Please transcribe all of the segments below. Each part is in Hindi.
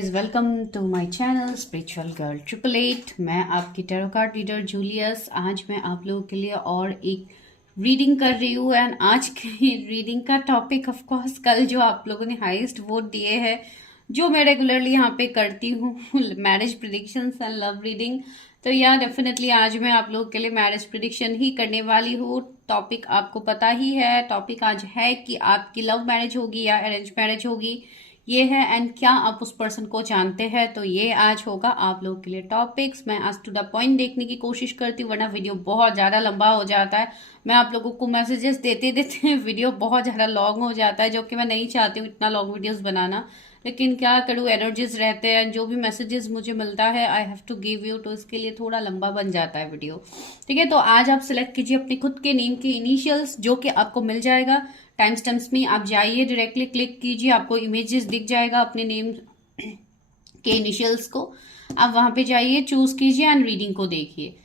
Guys, welcome to my channel spiritual girl 888। मैं आपकी टैरो कार्ड रीडर जूलियस। आज मैं आप लोगों के लिए और एक रीडिंग कर रही हूँ एंड आज की रीडिंग का टॉपिक ऑफ कोर्स कल जो आप लोगों ने हाईएस्ट वोट दिए हैं, जो मैं रेगुलरली यहाँ पे करती हूँ marriage predictions and love reading. तो या डेफिनेटली आज मैं आप लोगों के लिए मैरिज प्रिडिक्शन ही करने वाली हूँ। टॉपिक आपको पता ही है, टॉपिक आज है कि आपकी लव मैरिज होगी या अरेंज मैरिज होगी, ये है। एंड क्या आप उस पर्सन को जानते हैं, तो ये आज होगा आप लोगों के लिए टॉपिक्स। मैं आज टू द पॉइंट देखने की कोशिश करती हूँ, वरना वीडियो बहुत ज़्यादा लंबा हो जाता है। मैं आप लोगों को मैसेजेस देते देते वीडियो बहुत ज़्यादा लॉन्ग हो जाता है, जो कि मैं नहीं चाहती हूँ इतना लॉन्ग वीडियोस बनाना। लेकिन क्या करूँ, एनर्जीज रहते हैं, जो भी मैसेजेस मुझे मिलता है I have to give you, तो इसके लिए थोड़ा लंबा बन जाता है वीडियो। ठीक है, तो आज आप सिलेक्ट कीजिए अपने खुद के नेम के इनिशियल्स, जो कि आपको मिल जाएगा टाइम स्टैम्प्स में। आप जाइए, डायरेक्टली क्लिक कीजिए, आपको इमेजेस दिख जाएगा अपने नेम के इनिशियल्स को। आप वहां पे जाइए, चूज कीजिए एंड रीडिंग को देखिए।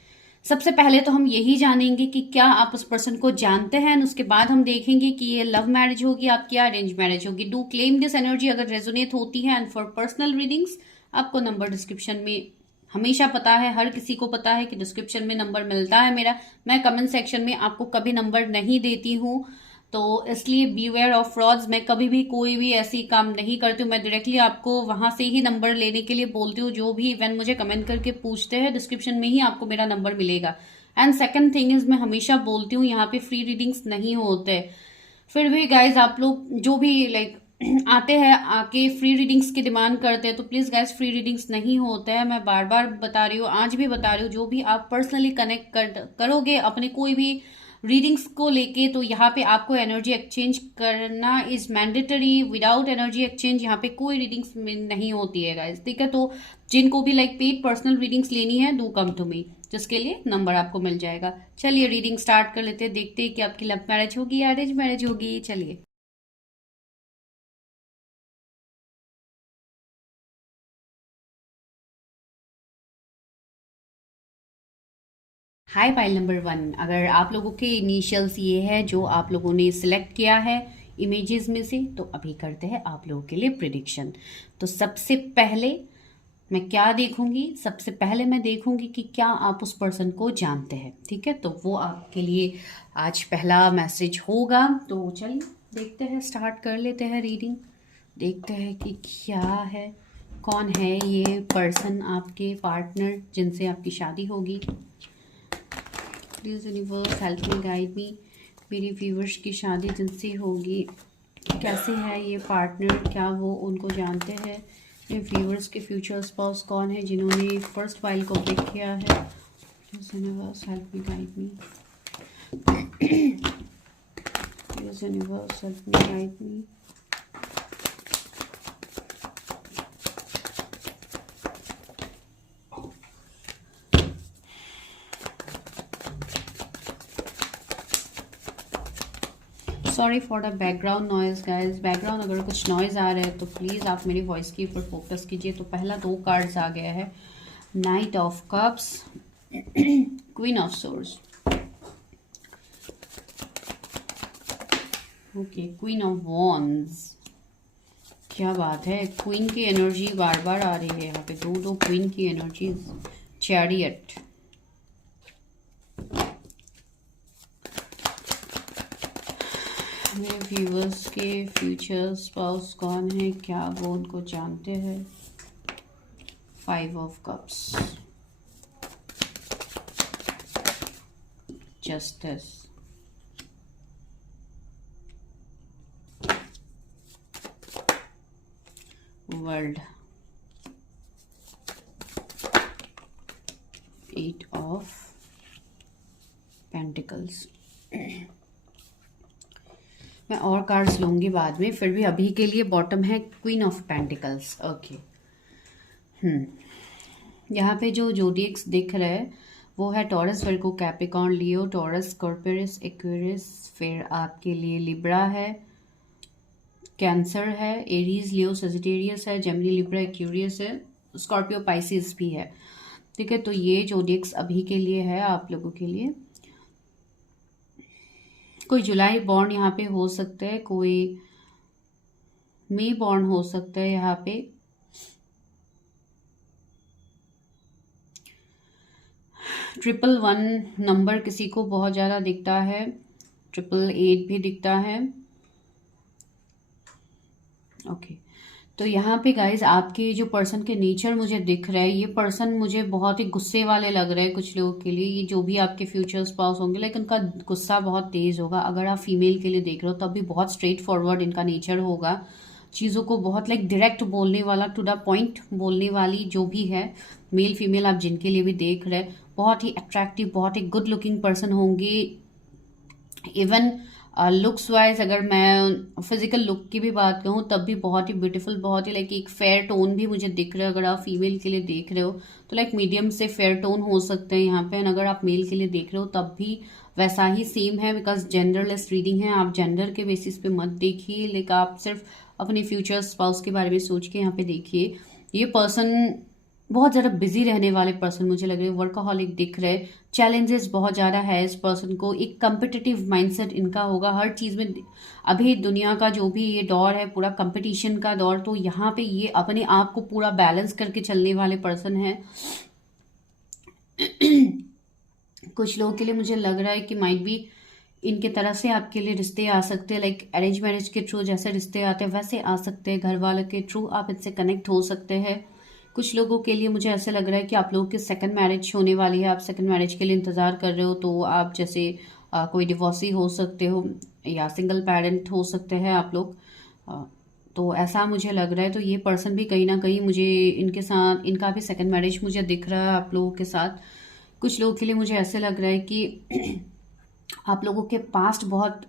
सबसे पहले तो हम यही जानेंगे कि क्या आप उस पर्सन को जानते हैं, उसके बाद हम देखेंगे कि ये लव मैरिज होगी आपकी या अरेंज मैरिज होगी। डू क्लेम दिस एनर्जी अगर रेजोनेट होती है। एंड फॉर पर्सनल रीडिंग्स आपको नंबर डिस्क्रिप्शन में हमेशा पता है, हर किसी को पता है कि डिस्क्रिप्शन में नंबर मिलता है मेरा। मैं कमेंट सेक्शन में आपको कभी नंबर नहीं देती हूँ, तो इसलिए बीवेयर ऑफ फ्रॉड्स। मैं कभी भी कोई भी ऐसी काम नहीं करती हूँ, मैं डायरेक्टली आपको वहां से ही नंबर लेने के लिए बोलती हूँ। जो भी इवन मुझे कमेंट करके पूछते हैं, डिस्क्रिप्शन में ही आपको मेरा नंबर मिलेगा। एंड सेकंड थिंग इज, मैं हमेशा बोलती हूँ यहाँ पे फ्री रीडिंग्स नहीं होते। फिर भी गाइज आप लोग जो भी लाइक आते हैं, आके फ्री रीडिंग्स की डिमांड करते हैं, तो प्लीज गाइज फ्री रीडिंग्स नहीं होते हैं। मैं बार बार बता रही हूँ, आज भी बता रही हूँ। जो भी आप पर्सनली कनेक्ट करोगे अपने कोई भी रीडिंग्स को लेके, तो यहाँ पे आपको एनर्जी एक्सचेंज करना is mandatory. Without energy exchange यहाँ पे कोई रीडिंग्स नहीं होती है गाइज। ठीक है, तो जिनको भी लाइक पेड पर्सनल रीडिंग्स लेनी है, डू कम टू मी, जिसके लिए नंबर आपको मिल जाएगा। चलिए रीडिंग स्टार्ट कर लेते हैं, देखते हैं कि आपकी लव मैरिज होगी या अरेंज मैरिज होगी। चलिए। हाय पाइल नंबर 1, अगर आप लोगों के इनिशियल्स ये है जो आप लोगों ने सिलेक्ट किया है इमेजेस में से, तो अभी करते हैं आप लोगों के लिए प्रिडिक्शन। तो सबसे पहले मैं क्या देखूंगी, सबसे पहले मैं देखूंगी कि क्या आप उस पर्सन को जानते हैं। ठीक है, तो वो आपके लिए आज पहला मैसेज होगा। तो चलिए देखते हैं, स्टार्ट कर लेते हैं रीडिंग। देखते हैं कि क्या है, कौन है ये पर्सन, आपके पार्टनर जिनसे आपकी शादी होगी। Please universe help me, guide me. मेरी व्यूवर्स की शादी जिनसे होगी, कैसे है ये पार्टनर, क्या वो उनको जानते हैं। मेरे व्यूवर्स के फ्यूचर स्पाउस कौन है जिन्होंने फर्स्ट फाइल को पिक किया है। Please universe help me, guide me. Please universe help me, guide me. Sorry for the background noise guys. Background अगर कुछ नॉइज आ रहा है तो प्लीज़ आप मेरी वॉइस के ऊपर फोकस कीजिए। तो पहला 2 कार्ड्स आ गया है, night of cups, queen of source, okay, queen of wands. क्या बात है, क्वीन की एनर्जी बार बार आ रही है यहाँ पे, दो क्वीन की एनर्जीज। चैरियट, मेरे व्यूवर्स के फ्यूचर स्पाउस कौन है, क्या वो उनको जानते हैं। 5 of cups, justice, world, 8 of pentacles. मैं और कार्ड्स लूंगी बाद में, फिर भी अभी के लिए बॉटम है क्वीन ऑफ पेंटिकल्स। ओके, यहाँ पे जो जोडियक्स दिख रहा है वो है टॉरस, वर्गो, कैप्रिकॉर्न, लियो, टॉरस, स्कॉर्पियस, एक्वेरियस। फिर आपके लिए लिब्रा है, कैंसर है, एरीज, लियो, सजिटेरियस है, जेमिनी, लिब्रा, एक्वेरियस है, स्कॉर्पियो, पाइसिस भी है। ठीक है, तो ये जोडियक्स अभी के लिए है आप लोगों के लिए। कोई जुलाई बॉर्न यहाँ पे हो सकता है, कोई मई बॉर्न हो सकता है यहाँ पे। 111 नंबर किसी को बहुत ज़्यादा दिखता है, 888 भी दिखता है। ओके, तो यहाँ पे गाइज आपके जो पर्सन के नेचर मुझे दिख रहा है, ये पर्सन मुझे बहुत ही गुस्से वाले लग रहे हैं कुछ लोगों के लिए। ये जो भी आपके फ्यूचर स्पाउस होंगे, लेकिन उनका गुस्सा बहुत तेज होगा। अगर आप फीमेल के लिए देख रहे हो तब भी बहुत स्ट्रेट फॉरवर्ड इनका नेचर होगा। चीज़ों को बहुत लाइक डायरेक्ट बोलने वाला, टू द पॉइंट बोलने वाली जो भी है, मेल फीमेल आप जिनके लिए भी देख रहे हैं, बहुत ही अट्रैक्टिव, बहुत ही गुड लुकिंग पर्सन होंगे। इवन लुक्स वाइज अगर मैं फिजिकल लुक की भी बात कहूँ तब भी बहुत ही ब्यूटीफुल, बहुत ही लाइक एक फेयर टोन भी मुझे दिख रहा है। अगर आप फीमेल के लिए देख रहे हो तो लाइक मीडियम से फेयर टोन हो सकते हैं यहाँ पे। एंड अगर आप मेल के लिए देख रहे हो तब भी वैसा ही सेम है, बिकॉज जेंडरलेस रीडिंग है। आप जेंडर के बेसिस पे मत देखिए, लाइक आप सिर्फ अपने फ्यूचर स्पाउस के बारे में सोच के यहाँ पे देखिए। ये पर्सन बहुत ज़्यादा बिजी रहने वाले पर्सन मुझे लग रहे हैं, वर्कaholic दिख रहे। चैलेंजेस बहुत ज़्यादा है इस पर्सन को, एक कंपिटिटिव माइंडसेट इनका होगा हर चीज़ में। अभी दुनिया का जो भी ये दौर है पूरा कंपटीशन का दौर, तो यहाँ पे ये अपने आप को पूरा बैलेंस करके चलने वाले पर्सन है। कुछ लोगों के लिए मुझे लग रहा है कि माइट बी इनके तरफ से आपके लिए रिश्ते आ सकते हैं, लाइक अरेंज मैरिज के थ्रू जैसे रिश्ते आते हैं वैसे आ सकते हैं। घर वालों के थ्रू आप इनसे कनेक्ट हो सकते हैं। कुछ लोगों के लिए मुझे ऐसे लग रहा है कि आप लोगों की सेकंड मैरिज होने वाली है, आप सेकंड मैरिज के लिए इंतज़ार कर रहे हो। तो आप जैसे कोई डिवोर्सी हो सकते हो या सिंगल पेरेंट हो सकते हैं आप लोग। तो ऐसा मुझे लग रहा है। तो ये पर्सन भी कहीं ना कहीं मुझे इनके साथ, इनका भी सेकंड मैरिज मुझे दिख रहा है आप लोगों के साथ। कुछ लोगों के लिए मुझे ऐसे लग रहा है कि आप लोगों के पास्ट बहुत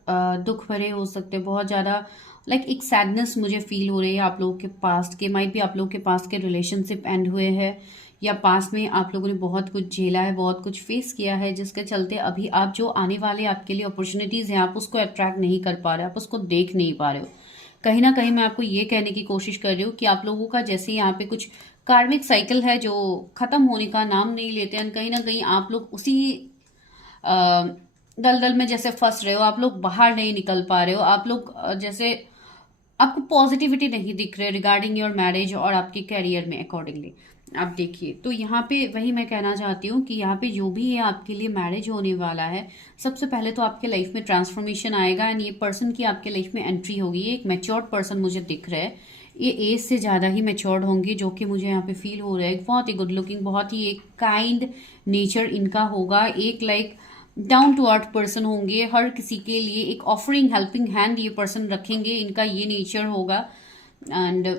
दुख भरे हो सकते हैं, बहुत ज़्यादा लाइक एक सैडनेस मुझे फील हो रही है आप लोगों के पास्ट के। माइट भी आप लोगों के पास्ट के रिलेशनशिप एंड हुए हैं, या पास्ट में आप लोगों ने बहुत कुछ झेला है, बहुत कुछ फेस किया है, जिसके चलते अभी आप जो आने वाले आपके लिए अपॉर्चुनिटीज़ हैं आप उसको अट्रैक्ट नहीं कर पा रहे, आप उसको देख नहीं पा रहे हो। कहीं ना कहीं मैं आपको ये कहने की कोशिश कर रही हूँ कि आप लोगों का जैसे यहाँ पे कुछ कार्मिक साइकिल है जो ख़त्म होने का नाम नहीं लेते हैं। कहीं ना कहीं आप लोग उसी दलदल में जैसे फंस रहे हो, आप लोग बाहर नहीं निकल पा रहे हो। आप लोग जैसे आपको पॉजिटिविटी नहीं दिख रही रिगार्डिंग योर मैरिज और आपके कैरियर में अकॉर्डिंगली आप देखिए। तो यहाँ पे वही मैं कहना चाहती हूँ कि यहाँ पे जो भी है आपके लिए मैरिज होने वाला है, सबसे पहले तो आपके लाइफ में ट्रांसफॉर्मेशन आएगा एंड ये पर्सन की आपके लाइफ में एंट्री होगी। ये एक मैच्योर्ड पर्सन मुझे दिख रहा है, ये एज से ज़्यादा ही मैच्योर्ड होंगे, जो कि मुझे यहाँ पे फील हो रहा है। बहुत ही गुड लुकिंग, बहुत ही एक काइंड नेचर इनका होगा, एक like down to earth person होंगे। हर किसी के लिए एक ऑफरिंग हेल्पिंग हैंड ये पर्सन रखेंगे, इनका ये नेचर होगा। एंड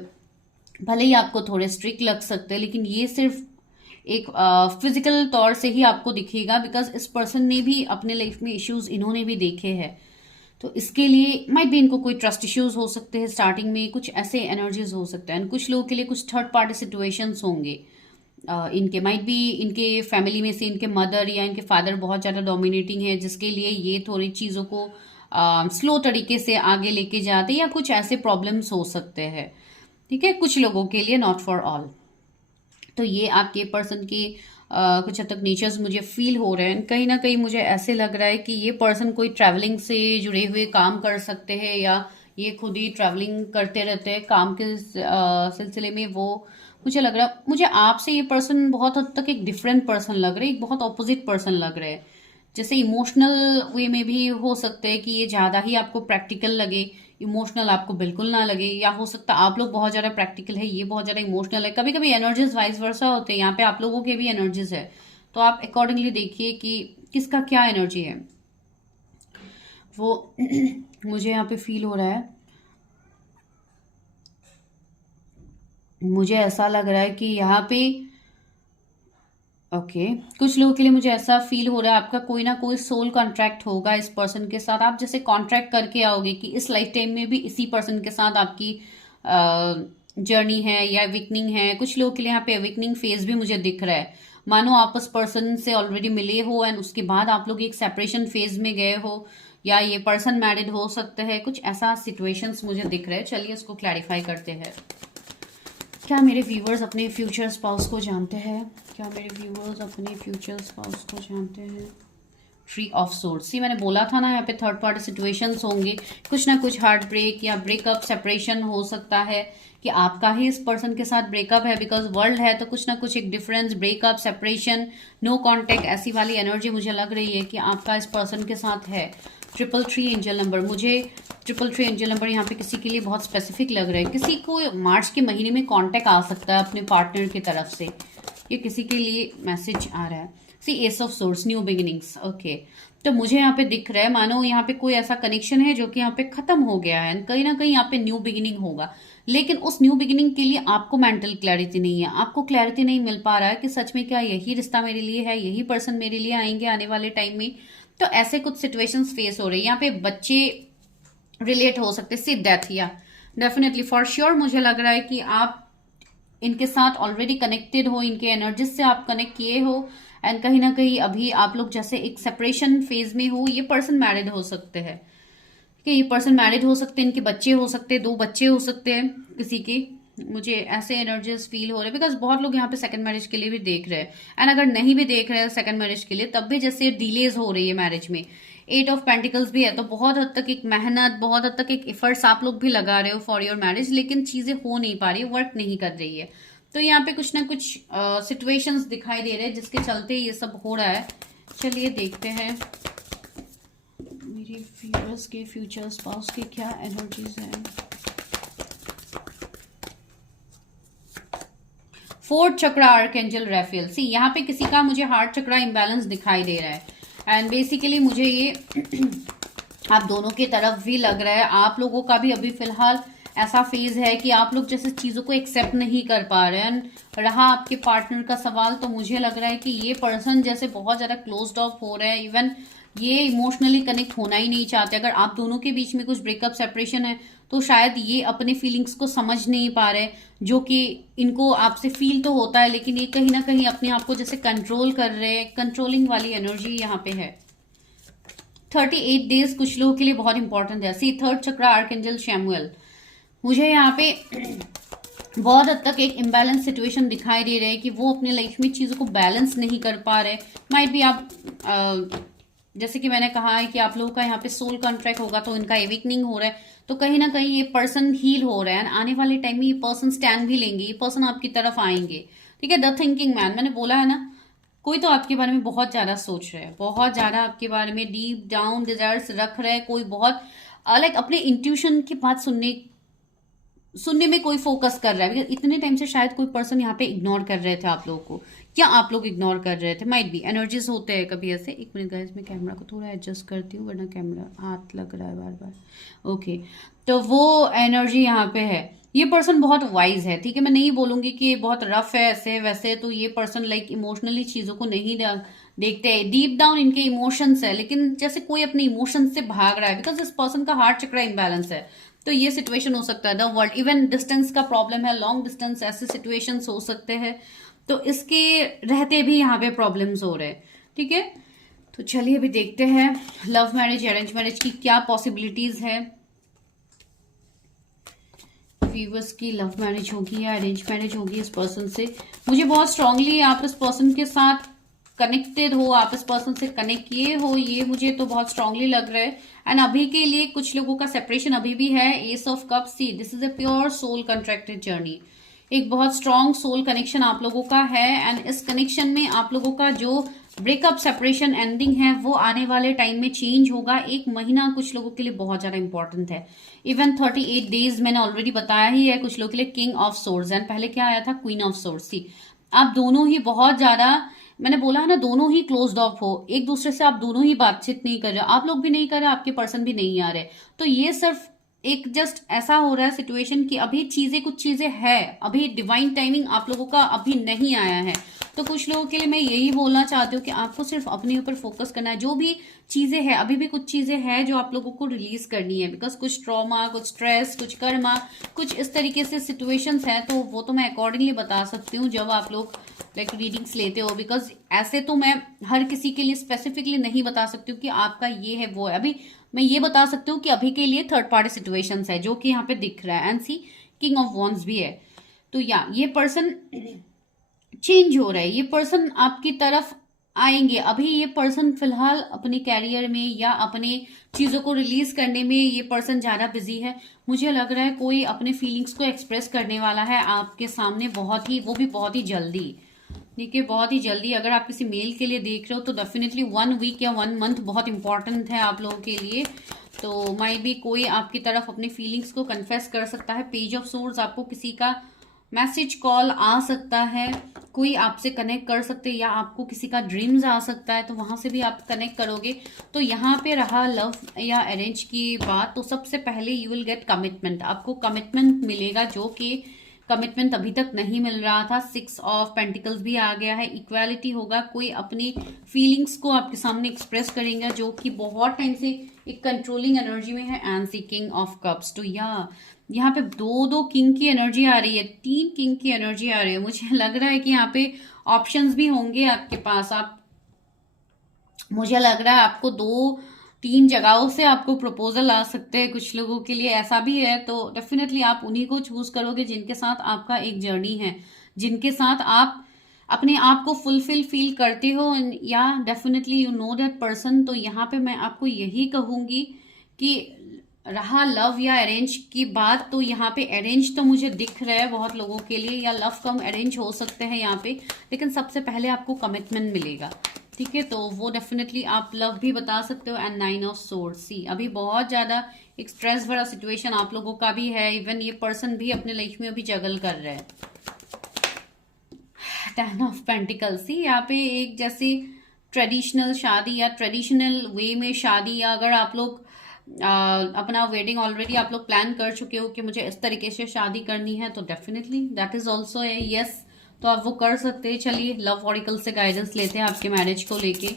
भले ही आपको थोड़े स्ट्रिक्ट लग सकते हैं, लेकिन ये सिर्फ एक फिजिकल तौर से ही आपको दिखेगा, बिकॉज इस पर्सन ने भी अपने लाइफ में इश्यूज इन्होंने भी देखे हैं। तो इसके लिए माइट भी इनको कोई ट्रस्ट इश्यूज हो सकते हैं स्टार्टिंग में, कुछ ऐसे एनर्जीज हो सकते हैं। कुछ लोगों के लिए कुछ थर्ड पार्टी सिचुएशंस होंगे। इनके माइट भी इनके फैमिली में से इनके मदर या इनके फादर बहुत ज़्यादा डोमिनेटिंग है, जिसके लिए ये थोड़ी चीज़ों को स्लो तरीके से आगे लेके जाते, या कुछ ऐसे प्रॉब्लम्स हो सकते हैं। ठीक है, कुछ लोगों के लिए, नॉट फॉर ऑल। तो ये आपके पर्सन की कुछ हद तक नेचर्स मुझे फील हो रहे हैं। कहीं ना कहीं मुझे ऐसे लग रहा है कि ये पर्सन कोई ट्रैवलिंग से जुड़े हुए काम कर सकते हैं, या ये खुद ही ट्रैवलिंग करते रहते हैं काम के सिलसिले में। वो मुझे लग रहा, मुझे आपसे ये पर्सन बहुत हद तक एक डिफरेंट पर्सन लग रहा है, एक बहुत ऑपोजिट पर्सन लग रहा है। जैसे इमोशनल वे में भी हो सकते हैं कि ये ज़्यादा ही आपको प्रैक्टिकल लगे, इमोशनल आपको बिल्कुल ना लगे, या हो सकता है आप लोग बहुत ज़्यादा प्रैक्टिकल है, ये बहुत ज़्यादा इमोशनल है। कभी कभी एनर्जीज वाइस वर्सा होते हैं, यहाँ पे आप लोगों के भी एनर्जीज है। तो आप अकॉर्डिंगली देखिए कि किसका क्या एनर्जी है वो मुझे यहाँ पे फील हो रहा है। मुझे ऐसा लग रहा है कि यहाँ पे कुछ लोगों के लिए मुझे ऐसा फील हो रहा है आपका कोई ना कोई सोल कॉन्ट्रैक्ट होगा इस पर्सन के साथ। आप जैसे कॉन्ट्रैक्ट करके आओगे कि इस लाइफ टाइम में भी इसी पर्सन के साथ आपकी जर्नी है या अवेकनिंग है। कुछ लोगों के लिए यहाँ पे अवेकनिंग फेज भी मुझे दिख रहा है, मानो आप उस पर्सन से ऑलरेडी मिले हो एंड उसके बाद आप लोग एक सेपरेशन फेज में गए हो, या ये पर्सन मैरिड हो सकते हैं। कुछ ऐसा सिचुएशंस मुझे दिख रहा है। चलिए इसको क्लैरिफाई करते हैं। क्या मेरे व्यूवर्स अपने फ्यूचर स्पाउस को जानते हैं? क्या मेरे व्यूवर्स अपने फ्यूचर स्पाउस को जानते हैं? 3 ऑफ सोर्ड्स। सी मैंने बोला था ना, यहाँ पे थर्ड पार्टी सिचुएशंस होंगे, कुछ ना कुछ हार्ट ब्रेक या ब्रेकअप सेपरेशन हो सकता है कि आपका ही इस पर्सन के साथ ब्रेकअप है, बिकॉज वर्ल्ड है तो कुछ ना कुछ एक difference, breakup, separation, no contact, ऐसी वाली एनर्जी मुझे लग रही है कि आपका इस पर्सन के साथ है। 333 एंजल नंबर, मुझे 333 एंजल नंबर यहाँ पे किसी के लिए बहुत स्पेसिफिक लग रहा है। किसी को मार्च के महीने में कांटेक्ट आ सकता है अपने पार्टनर की तरफ से, ये किसी के लिए मैसेज आ रहा है। See ace of swords, new beginnings. Okay, तो मुझे यहाँ पे दिख रहा है मानो यहाँ पे कोई ऐसा कनेक्शन है जो कि यहाँ पे खत्म हो गया है, कहीं ना कहीं यहाँ पे न्यू बिगिनिंग होगा, लेकिन उस न्यू बिगिनिंग के लिए आपको मेंटल क्लैरिटी नहीं है, आपको क्लैरिटी नहीं मिल पा रहा है कि सच में क्या यही रिश्ता मेरे लिए है, यही पर्सन मेरे लिए आएंगे आने वाले टाइम में। तो ऐसे कुछ सिचुएशंस फेस हो रही है। यहाँ पे बच्चे रिलेट हो सकते, सिर्फ डेथ, या डेफिनेटली फॉर श्योर मुझे लग रहा है कि आप इनके साथ ऑलरेडी कनेक्टेड हो, इनके एनर्जीज से आप कनेक्ट किए हो, एंड कहीं ना कहीं अभी आप लोग जैसे एक सेपरेशन फेज में हो। ये पर्सन मैरिड हो सकते हैं, ठीक है, ये पर्सन मैरिड हो सकते हैं, इनके बच्चे हो सकते हैं, 2 बच्चे हो सकते हैं किसी के, मुझे ऐसे एनर्जीज फील हो रहे हैं, बिकॉज बहुत लोग यहाँ पे सेकंड मैरिज के लिए भी देख रहे हैं, एंड अगर नहीं भी देख रहे हैं सेकंड मैरिज के लिए, तब भी जैसे डिलेज हो रही है मैरिज में। 8 ऑफ पेंटिकल्स भी है, तो बहुत हद तक एक मेहनत, बहुत हद तक एक एफर्ट्स आप लोग भी लगा रहे हो फॉर योर मैरिज, लेकिन चीजें हो नहीं पा रही, वर्क नहीं कर रही है। तो यहाँ पे कुछ ना कुछ सिचुएशंस दिखाई दे रहे हैं जिसके चलते ये सब हो रहा है। चलिए देखते हैं मेरे व्यूअर्स के फ्यूचर स्पाउस के क्या एनर्जीज हैं। 4th चक्रा आर्कएंजल राफेल। सी यहाँ पे किसी का मुझे हार्ट चक्रा इम्बैलेंस दिखाई दे रहा है, एंड बेसिकली मुझे ये आप दोनों की तरफ भी लग रहा है, आप लोगों का भी अभी फिलहाल ऐसा फेज है कि आप लोग जैसे चीजों को एक्सेप्ट नहीं कर पा रहे हैं। रहा आपके पार्टनर का सवाल, तो मुझे लग रहा है कि ये पर्सन जैसे बहुत ज्यादा क्लोज्ड ऑफ हो रहा है, इवन ये इमोशनली कनेक्ट होना ही नहीं चाहते। अगर आप दोनों के बीच में कुछ ब्रेकअप सेपरेशन है तो शायद ये अपने फीलिंग्स को समझ नहीं पा रहे, जो कि इनको आपसे फील तो होता है, लेकिन ये कहीं ना कहीं अपने आप को जैसे कंट्रोल कर रहे हैं, कंट्रोलिंग वाली एनर्जी यहाँ पे है। 38 डेज कुछ लोगों के लिए बहुत इंपॉर्टेंट है। सी 3rd चक्रा आर्कएंजल शैमुएल, मुझे यहाँ पे बहुत हद तक एक इम्बैलेंस सिचुएशन दिखाई दे रहा है कि वो अपनी लाइफ में चीजों को बैलेंस नहीं कर पा रहे। माइट भी आप जैसे कि मैंने कहा है कि आप लोगों का यहाँ पे सोल कॉन्ट्रैक्ट होगा तो इनका एवेकनिंग हो रहा है, तो कहीं ना कहीं ये पर्सन हील हो रहा है, आने वाले टाइम में ये पर्सन स्टैंड भी लेंगे, ये पर्सन आपकी तरफ आएंगे, ठीक है। द थिंकिंग मैन, मैंने बोला है ना, कोई तो आपके बारे में बहुत ज्यादा सोच रहा है, बहुत ज्यादा आपके बारे में डीप डाउन डिजायर्स रख रहा है, कोई बहुत लाइक अपने इंट्यूशन की बात सुनने में कोई फोकस कर रहा है। इतने टाइम से शायद कोई पर्सन यहाँ पे इग्नोर कर रहे थे आप लोगों को, क्या आप लोग इग्नोर कर रहे थे, माइट बी एनर्जीज होते हैं कभी ऐसे। 1 मिनट गाइस, मैं कैमरा को थोड़ा एडजस्ट करती हूँ वरना कैमरा हाथ लग रहा है बार बार। ओके, तो वो एनर्जी यहाँ पे है। ये पर्सन बहुत वाइज है, ठीक है, मैं नहीं बोलूंगी कि ये बहुत रफ है ऐसे वैसे, तो ये पर्सन लाइक इमोशनली चीजों को नहीं देखते हैं, डीप डाउन इनके इमोशंस है, लेकिन जैसे कोई अपने इमोशंस से भाग रहा है, बिकॉज इस पर्सन का हार्ट चक्रा इम्बैलेंस है। तो ये सिचुएशन हो सकता है द वर्ल्ड, इवन डिस्टेंस का प्रॉब्लम है, लॉन्ग डिस्टेंस, ऐसे सिचुएशंस हो सकते हैं, तो इसके रहते भी यहाँ पे प्रॉब्लम्स हो रहे हैं, ठीक है। तो चलिए अभी देखते हैं लव मैरिज अरेंज मैरिज की क्या पॉसिबिलिटीज है। व्यूअर्स की लव मैरिज होगी या अरेंज मैरिज होगी इस पर्सन से, मुझे बहुत स्ट्रांगली आप इस पर्सन के साथ कनेक्टेड हो, आप इस पर्सन से कनेक्ट किए हो, ये मुझे तो बहुत स्ट्रांगली लग रहा है। एंड अभी के लिए कुछ लोगों का सेपरेशन अभी भी है। Ace of cups, see this is a pure soul contracted journey, एक बहुत स्ट्रांग सोल कनेक्शन आप लोगों का है, एंड इस कनेक्शन में आप लोगों का जो ब्रेकअप सेपरेशन एंडिंग है वो आने वाले टाइम में चेंज होगा। 1 महीना कुछ लोगों के लिए बहुत ज्यादा इंपॉर्टेंट है। इवन 38 डेज मैंने ऑलरेडी बताया ही है कुछ लोगों के लिए। किंग ऑफ सोर्ड्स, एंड पहले क्या आया था, क्वीन ऑफ सोर्ड्स। सी आप दोनों ही बहुत ज्यादा, मैंने बोला है ना, दोनों ही क्लोज्ड ऑफ हो, एक दूसरे से आप दोनों ही बातचीत नहीं कर रहे, आप लोग भी नहीं कर रहे, आपके पर्सन भी नहीं आ रहे। तो ये सिर्फ एक जस्ट ऐसा हो रहा है सिचुएशन कि अभी चीजें, कुछ चीजें है, अभी डिवाइन टाइमिंग आप लोगों का अभी नहीं आया है। तो कुछ लोगों के लिए मैं यही बोलना चाहती हूँ कि आपको सिर्फ अपने ऊपर फोकस करना है। जो भी चीजें हैं, अभी भी कुछ चीजें हैं जो आप लोगों को रिलीज करनी है, बिकॉज कुछ ट्रॉमा, कुछ स्ट्रेस, कुछ कर्मा, कुछ इस तरीके से सिचुएशंस हैं, तो वो तो मैं अकॉर्डिंगली बता सकती हूँ जब आप लोग लाइक रीडिंग्स लेते हो। बिकॉज ऐसे तो मैं हर किसी के लिए स्पेसिफिकली नहीं बता सकती हूँ कि आपका ये है वो है। अभी मैं ये बता सकती हूँ कि अभी के लिए थर्ड पार्टी सिचुएशंस है जो कि यहाँ पे दिख रहा है, and see king of wands भी है। तो या ये पर्सन चेंज हो रहा है, ये पर्सन आपकी तरफ आएंगे। अभी ये पर्सन फिलहाल अपने कैरियर में या अपने चीजों को रिलीज करने में ये पर्सन ज्यादा बिजी है। मुझे लग रहा है कोई अपने फीलिंग्स को एक्सप्रेस करने वाला है आपके सामने, बहुत ही, वो भी बहुत ही जल्दी। ठीक है, बहुत ही जल्दी। अगर आप किसी मेल के लिए देख रहे हो तो डेफिनेटली 1 वीक या 1 मंथ बहुत इंपॉर्टेंट है आप लोगों के लिए। तो माई बी कोई आपकी तरफ अपनी फीलिंग्स को कन्फेस कर सकता है। पेज ऑफ सोर्स, आपको किसी का मैसेज कॉल आ सकता है, कोई आपसे कनेक्ट कर सकते हैं, या आपको किसी का ड्रीम्स आ सकता है तो वहां से भी आप कनेक्ट करोगे। तो यहाँ पे रहा लव या अरेंज की बात, तो सबसे पहले यू विल गेट कमिटमेंट। आपको कमिटमेंट मिलेगा, जो कि कमिटमेंट अभी तक नहीं मिल रहा था। 6 ऑफ पेंटिकल्स भी आ गया है। इक्वालिटी होगा, कोई अपनी फीलिंग्स को आपके सामने एक्सप्रेस करेंगे जो कि बहुत टाइम से एक कंट्रोलिंग एनर्जी में है। And see king of cups, तो यहाँ पे दो दो किंग की एनर्जी आ रही है, 3 किंग की एनर्जी आ रही है। मुझे लग रहा है कि यहाँ पे ऑप्शंस भी होंगे आपके पास। आप, मुझे लग रहा है आपको 2-3 जगहों से आपको प्रपोजल आ सकते हैं, कुछ लोगों के लिए ऐसा भी है। तो डेफिनेटली आप उन्हीं को चूज करोगे जिनके साथ आपका एक जर्नी है, जिनके साथ आप अपने आप को फुलफिल फील करते हो, या definitely you know that person. तो यहाँ पे मैं आपको यही कहूंगी कि रहा लव या अरेंज की बात, तो यहाँ पे अरेंज तो मुझे दिख रहा है बहुत लोगों के लिए, या लव कम अरेंज हो सकते हैं यहाँ पे। लेकिन सबसे पहले आपको कमिटमेंट मिलेगा, ठीक है। तो वो डेफिनेटली आप लव भी बता सकते हो। एंड 9 ऑफ सोर्ड्स, सी अभी बहुत ज्यादा एक स्ट्रेस भरा सिचुएशन आप लोगों का भी है। इवन ये पर्सन भी अपने लाइफ में अभी जगल कर रहे हैं। 10 ऑफ पेंटिकल्स, सी यहाँ पे एक जैसे ट्रेडिशनल शादी या ट्रेडिशनल वे में शादी, या अगर आप लोग अपना वेडिंग ऑलरेडी आप लोग प्लान कर चुके हो कि मुझे इस तरीके से शादी करनी है, तो definitely that is also a yes, तो आप वो कर सकते हैं। चलिए लव ऑरिकल से गाइडेंस लेते हैं आपके मैरिज को लेके।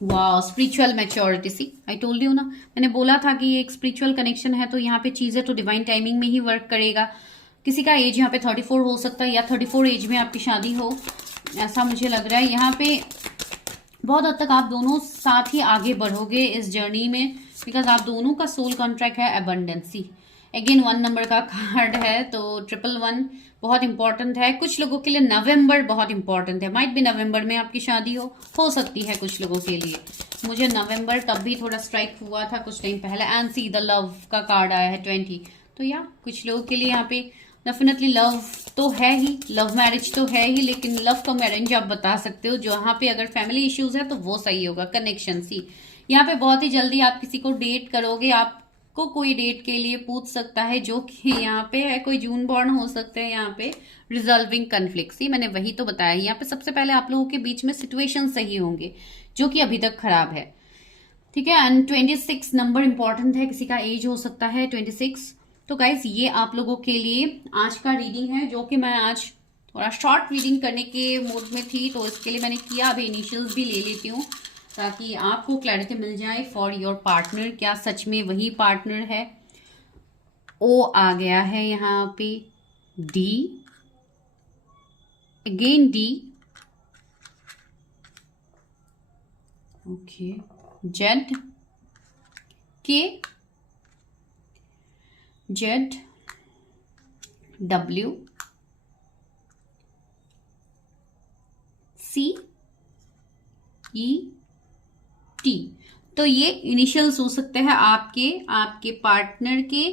वाह, spiritual maturity, see I told you ना, मैंने बोला था कि ये एक स्पिरिचुअल कनेक्शन है। तो यहाँ पे चीजें तो डिवाइन टाइमिंग में ही वर्क करेगा। किसी का एज यहाँ पे 34 हो सकता है, या 34 एज में आपकी शादी हो, ऐसा मुझे लग रहा है। यहाँ पे बहुत हद तक आप दोनों साथ ही आगे बढ़ोगे इस जर्नी में, बिकॉज आप दोनों का सोल कॉन्ट्रैक्ट है अबंडेंसी। अगेन 1 नंबर का कार्ड है, तो 111 बहुत इंपॉर्टेंट है। कुछ लोगों के लिए नवंबर बहुत इंपॉर्टेंट है। माइट भी नवंबर में आपकी शादी हो सकती है कुछ लोगों के लिए। मुझे नवंबर तब भी थोड़ा स्ट्राइक हुआ था कुछ टाइम पहले। एंड सी द लव का कार्ड आया है 20, तो या कुछ लोगों के लिए यहाँ पे डेफिनेटली लव तो है ही, लव मैरिज तो है ही, लेकिन लव का मैरिज आप बता सकते हो। जो यहाँ पे अगर फैमिली इश्यूज है तो वो सही होगा। कनेक्शन, सी यहाँ पे बहुत ही जल्दी आप किसी को डेट करोगे। आपको कोई डेट के लिए पूछ सकता है, जो कि यहाँ पे है, कोई जून बॉर्न हो सकते हैं यहाँ पे। रिजॉल्विंग कन्फ्लिक्ट, सी मैंने वही तो बताया। यहाँ पे सबसे पहले आप लोगों के बीच में सिचुएशन सही होंगे जो कि अभी तक खराब है, ठीक है। एंड 26 नंबर इंपॉर्टेंट है, किसी का एज हो सकता है 26। तो गाइज ये आप लोगों के लिए आज का रीडिंग है, जो कि मैं आज थोड़ा शॉर्ट रीडिंग करने के मूड में थी, तो इसके लिए मैंने किया। अभी इनिशियल्स भी ले लेती हूँ ताकि आपको क्लैरिटी मिल जाए फॉर योर पार्टनर। क्या सच में वही पार्टनर है? ओ आ गया है यहाँ पे, D, again D, okay, Z, के, जेड, डब्ल्यू, सी, ई, टी। तो ये इनिशियल्स हो सकते हैं आपके पार्टनर के,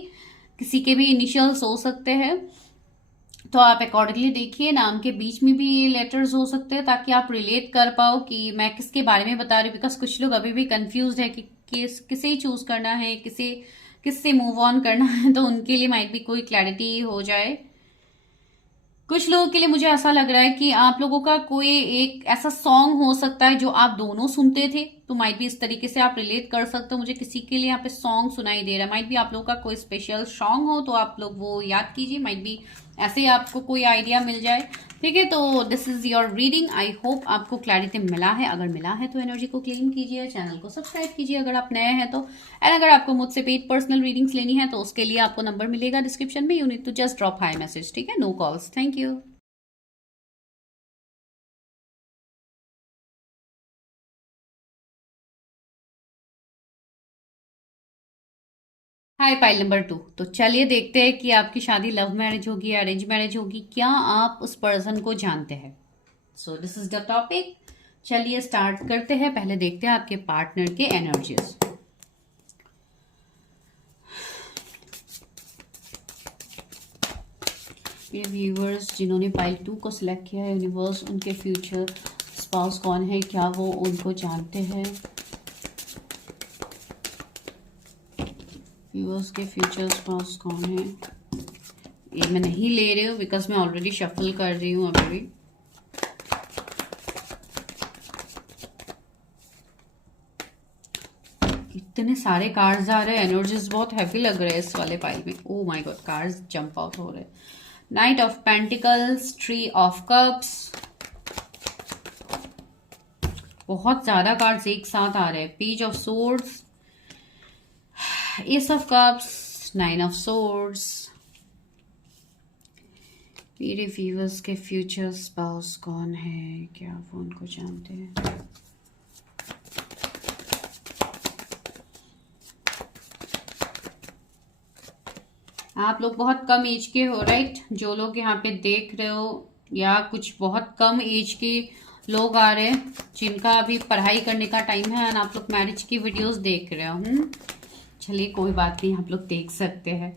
किसी के भी इनिशियल्स हो सकते हैं। तो आप अकॉर्डिंगली देखिए, नाम के बीच में भी ये लेटर्स हो सकते हैं, ताकि आप रिलेट कर पाओ कि मैं किसके बारे में बता रही हूँ। बिकॉज कुछ लोग अभी भी कंफ्यूज है कि किसे चूज करना है, किससे मूव ऑन करना है, तो उनके लिए माइट भी कोई क्लैरिटी हो जाए। कुछ लोगों के लिए मुझे ऐसा लग रहा है कि आप लोगों का कोई एक ऐसा सॉन्ग हो सकता है जो आप दोनों सुनते थे, तो माइट भी इस तरीके से आप रिलेट कर सकते हो। मुझे किसी के लिए यहाँ पे सॉन्ग सुनाई दे रहा है। माइट भी आप लोगों का कोई स्पेशल सॉन्ग हो, तो आप लोग वो याद कीजिए। माइट भी ऐसे आपको कोई आइडिया मिल जाए, ठीक है। तो this is your reading. I hope आपको क्लैरिटी मिला है। अगर मिला है तो एनर्जी को क्लेम कीजिए, चैनल को सब्सक्राइब कीजिए अगर आप नए हैं तो। एंड अगर आपको मुझसे पेड पर्सनल रीडिंग्स लेनी है तो उसके लिए आपको नंबर मिलेगा डिस्क्रिप्शन में। You need to just drop hi message, ठीक है, no calls. Thank you. Hi pile number 2। तो चलिए देखते हैं कि आपकी शादी लव मैरिज होगी या अरेंज मैरिज होगी। क्या आप उस पर्सन को जानते हैं? So this is the topic. चलिए स्टार्ट करते हैं। पहले देखते हैं आपके पार्टनर के एनर्जीज। ये व्यूवर्स जिन्होंने पाइल 2 को सिलेक्ट किया है, यूनिवर्स उनके फ्यूचर स्पाउस कौन है, क्या वो उनको जानते हैं? व्यूवर्स के फ्यूचर स्पाउस कौन है? ये मैं नहीं ले रही हूँ बिकॉज मैं ऑलरेडी शफल कर रही हूँ अभी भी। इतने सारे कार्ड्स आ रहे हैं, एनर्जीज बहुत हैवी लग रहे हैं इस वाले पाइल में। Oh my God, cards jump out हो रहे हैं। Night of pentacles, tree of cups, बहुत ज्यादा कार्ड्स एक साथ आ रहे हैं। Page of swords, S of cups, 9 of swords. मेरे व्यूअर्स के फ्यूचर स्पाउस कौन है, क्या वो उनको जानते हैं? आप लोग बहुत कम एज के हो, राइट? जो लोग यहाँ पे देख रहे हो, या कुछ बहुत कम एज के लोग आ रहे हैं जिनका अभी पढ़ाई करने का टाइम है, और आप लोग मैरिज की वीडियोस देख रहे हो। चलिए कोई बात नहीं, आप लोग देख सकते हैं।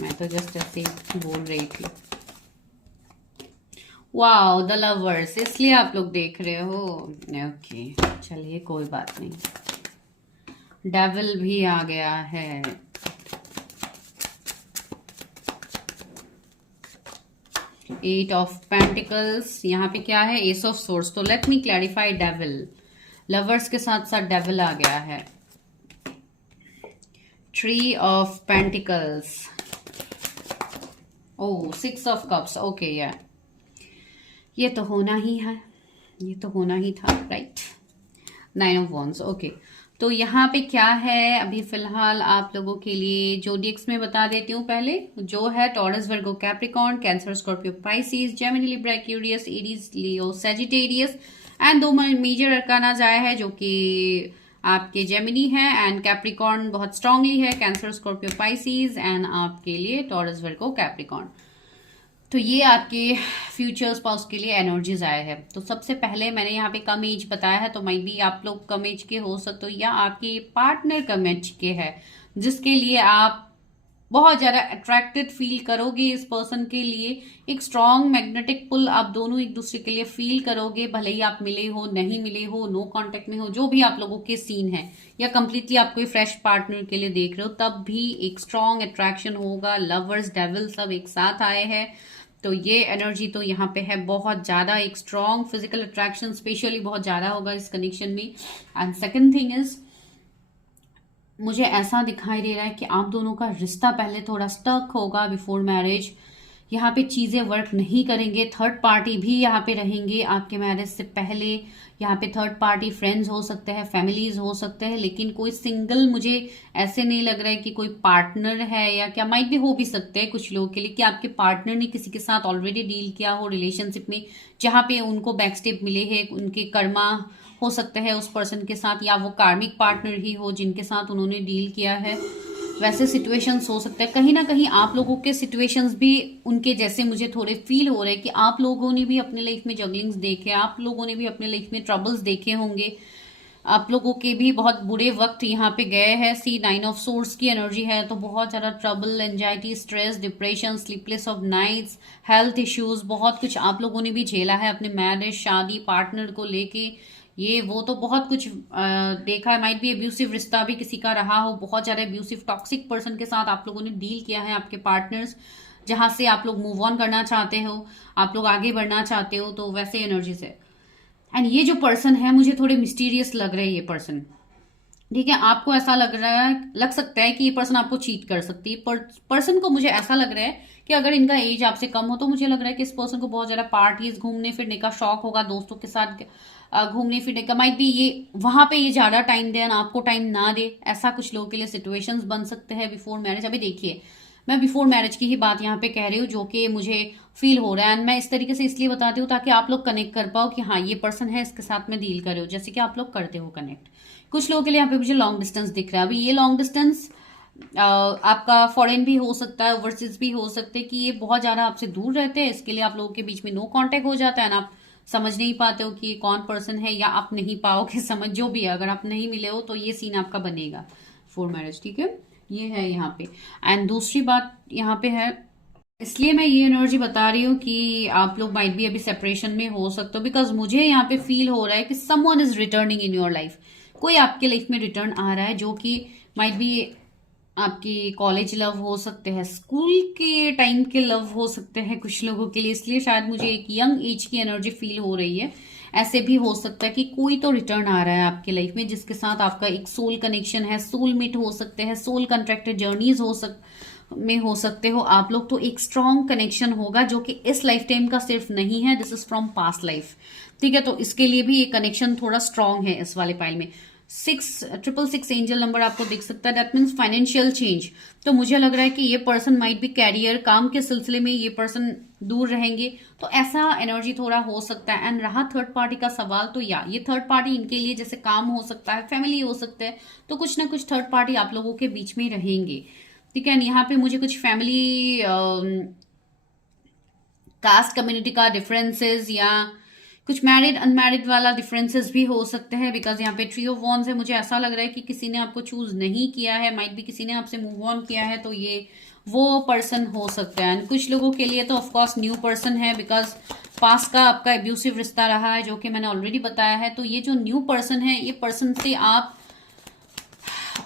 मैं तो जस्ट ऐसे बोल रही थी। वाओ, द लवर्स, इसलिए आप लोग देख रहे हो। ओके, चलिए कोई बात नहीं। डेविल भी आ गया है। एट ऑफ पेंटिकल्स, यहाँ पे क्या है? Ace of swords. तो let me clarify, devil, lovers के साथ साथ डेविल आ गया है। Three of pentacles, oh 6 of cups. Okay, या ये तो होना ही है, ये तो होना ही था, राइट? 9 of wands. ओके, तो यहाँ पे क्या है अभी फिलहाल आप लोगों के लिए? जोडिएक्स में बता देती हूँ पहले, जो है Taurus, Virgo, Capricorn, Cancer, Scorpio, Pisces, Gemini, Libra, Aquarius, Aries, Leo, Sagittarius. And 2 major arcana आया है जो कि आपके जेमिनी है, एंड कैप्रिकॉर्न बहुत स्ट्रांगली है, कैंसर, स्कॉर्पियो, पाइसिस, एंड आपके लिए टॉरस, वर्गो, कैप्रिकॉर्न। तो ये आपके फ्यूचर स्पाउस के लिए एनर्जीज आए हैं। तो सबसे पहले मैंने यहाँ पे कम एज बताया है, तो माइट बी आप लोग कम एज के हो सकते हो, या आपके पार्टनर कम एज के है, जिसके लिए आप बहुत ज्यादा अट्रैक्टेड फील करोगे इस पर्सन के लिए। एक स्ट्रॉन्ग मैग्नेटिक पुल आप दोनों एक दूसरे के लिए फील करोगे, भले ही आप मिले हो, नहीं मिले हो, नो कांटेक्ट में हो, जो भी आप लोगों के सीन है, या कंप्लीटली आप कोई फ्रेश पार्टनर के लिए देख रहे हो, तब भी एक स्ट्रॉन्ग अट्रैक्शन होगा। लवर्स, डेविल सब एक साथ आए हैं, तो ये एनर्जी तो यहाँ पे है बहुत ज्यादा। एक स्ट्रॉन्ग फिजिकल अट्रैक्शन स्पेशली बहुत ज्यादा होगा इस कनेक्शन में। एंड सेकंड थिंग इज, मुझे ऐसा दिखाई दे रहा है कि आप दोनों का रिश्ता पहले थोड़ा स्टक होगा बिफोर मैरिज। यहाँ पे चीजें वर्क नहीं करेंगे, थर्ड पार्टी भी यहाँ पे रहेंगे आपके मैरिज से पहले। यहाँ पे थर्ड पार्टी फ्रेंड्स हो सकते हैं, फैमिलीज हो सकते हैं, लेकिन कोई सिंगल मुझे ऐसे नहीं लग रहा है कि कोई पार्टनर है, या क्या माइट भी हो भी सकते हैं कुछ लोगों के लिए कि आपके पार्टनर ने किसी के साथ ऑलरेडी डील किया हो रिलेशनशिप में, जहाँ पे उनको बैकस्टेप मिले हैं, उनके कर्मा हो सकते हैं उस पर्सन के साथ, या वो कार्मिक पार्टनर ही हो जिनके साथ उन्होंने डील किया है। वैसे सिचुएशंस हो सकते हैं। कहीं ना कहीं आप लोगों के सिचुएशंस भी उनके जैसे मुझे थोड़े फील हो रहे हैं कि आप लोगों ने भी अपने लाइफ में जगलिंग्स देखे, आप लोगों ने भी अपने लाइफ में ट्रबल्स देखे होंगे, आप लोगों के भी बहुत बुरे वक्त यहाँ पे गए हैं। सी 9 ऑफ सोर्ड्स की एनर्जी है, तो बहुत ज्यादा trouble, anxiety, stress, depression, sleepless of nights, health issues, बहुत कुछ आप लोगों ने भी झेला है अपने मैरिज, शादी, पार्टनर को लेके। ये वो तो बहुत कुछ देखा है। माइट भी अब्यूसिव रिश्ता भी किसी का रहा हो, बहुत ज्यादा अब्यूसिव टॉक्सिक पर्सन के साथ आप लोगों ने डील किया है, आपके पार्टनर्स, जहां से आप लोग मूव ऑन करना चाहते हो, आप लोग आगे बढ़ना चाहते हो, तो वैसे एनर्जी से। एंड ये जो पर्सन है मुझे थोड़े मिस्टीरियस लग रहे हैं ये पर्सन, ठीक है? आपको ऐसा लग रहा है, लग सकता है कि ये पर्सन आपको चीट कर सकती है। पर्सन को मुझे ऐसा लग रहा है कि अगर इनका एज आपसे कम हो, तो मुझे लग रहा है कि इस पर्सन को बहुत ज्यादा पार्टीज, घूमने फिरने का शौक होगा, दोस्तों के साथ घूमने फिरने का। माइट भी ये वहां पे ये ज्यादा टाइम दे, आपको टाइम ना दे, ऐसा कुछ लोगों के लिए सिचुएशंस बन सकते हैं बिफोर मैरिज। अभी देखिए, मैं बिफोर मैरिज की ही बात यहाँ पे कह रही हूँ, जो कि मुझे फील हो रहा है। एंड मैं इस तरीके से इसलिए बताती हूँ ताकि आप लोग कनेक्ट कर पाओ कि हाँ ये पर्सन है, इसके साथ में डील कर रहे हो, जैसे कि आप लोग करते हो कनेक्ट। कुछ लोगों के लिए यहाँ पे मुझे लॉन्ग डिस्टेंस दिख रहा है। अभी ये लॉन्ग डिस्टेंस आपका फॉरेन भी हो सकता है, ओवरसीज भी हो सकते हैं, कि ये बहुत ज्यादा आपसे दूर रहते हैं, इसके लिए आप लोगों के बीच में नो कांटेक्ट हो जाता है ना, आप समझ नहीं पाते हो कि ये कौन पर्सन है, या आप नहीं पाओगे समझ, जो भी है, अगर आप नहीं मिले हो तो ये सीन आपका बनेगा फॉर मैरिज, ठीक है। ये है यहाँ पे। एंड दूसरी बात यहाँ पे है, इसलिए मैं ये एनर्जी बता रही हूँ कि आप लोग माइट भी अभी सेपरेशन में हो सकते हो, बिकॉज मुझे यहाँ पे फील हो रहा है कि someone is returning in your life. कोई आपके लाइफ में रिटर्न आ रहा है, जो कि माइट भी आपकी कॉलेज लव हो सकते हैं, स्कूल के टाइम के लव हो सकते हैं कुछ लोगों के लिए, इसलिए शायद मुझे एक यंग एज की एनर्जी फील हो रही है। ऐसे भी हो सकता है कि कोई तो रिटर्न आ रहा है आपके लाइफ में, जिसके साथ आपका एक सोल कनेक्शन है, सोलमेट हो सकते हैं, सोल कॉन्ट्रैक्टेड जर्नीज में हो सकते हो आप लोग। तो एक स्ट्रॉन्ग कनेक्शन होगा जो कि इस लाइफ टाइम का सिर्फ नहीं है, this is from past life, ठीक है। तो इसके लिए भी ये कनेक्शन थोड़ा स्ट्रॉन्ग है इस वाले पाइल में। 666 एंजल नंबर आपको दिख सकता है, दैट मीन्स फाइनेंशियल चेंज। तो मुझे लग रहा है कि ये पर्सन माइट भी कैरियर, काम के सिलसिले में ये पर्सन दूर रहेंगे, तो ऐसा एनर्जी थोड़ा हो सकता है। एंड रहा थर्ड पार्टी का सवाल, तो या ये थर्ड पार्टी इनके लिए जैसे काम हो सकता है, फैमिली हो सकता है, तो कुछ ना कुछ थर्ड पार्टी आप लोगों के बीच में रहेंगे, ठीक है। यहाँ पे मुझे कुछ फैमिली कास्ट कम्युनिटी का डिफरेंसेस या कुछ मैरिड अनमैरिड वाला डिफरेंसेस भी हो सकते हैं, बिकॉज यहाँ पे ट्री ऑफ वॉन्ड्स है। मुझे ऐसा लग रहा है कि किसी ने आपको चूज नहीं किया है, माइट भी किसी ने आपसे मूव ऑन किया है, तो ये वो पर्सन हो सकता है। एंड कुछ लोगों के लिए तो ऑफकोर्स न्यू पर्सन है, बिकॉज पास्ट का आपका एब्यूसिव रिश्ता रहा है, जो कि मैंने ऑलरेडी बताया है। तो ये जो न्यू पर्सन है, ये पर्सन से आप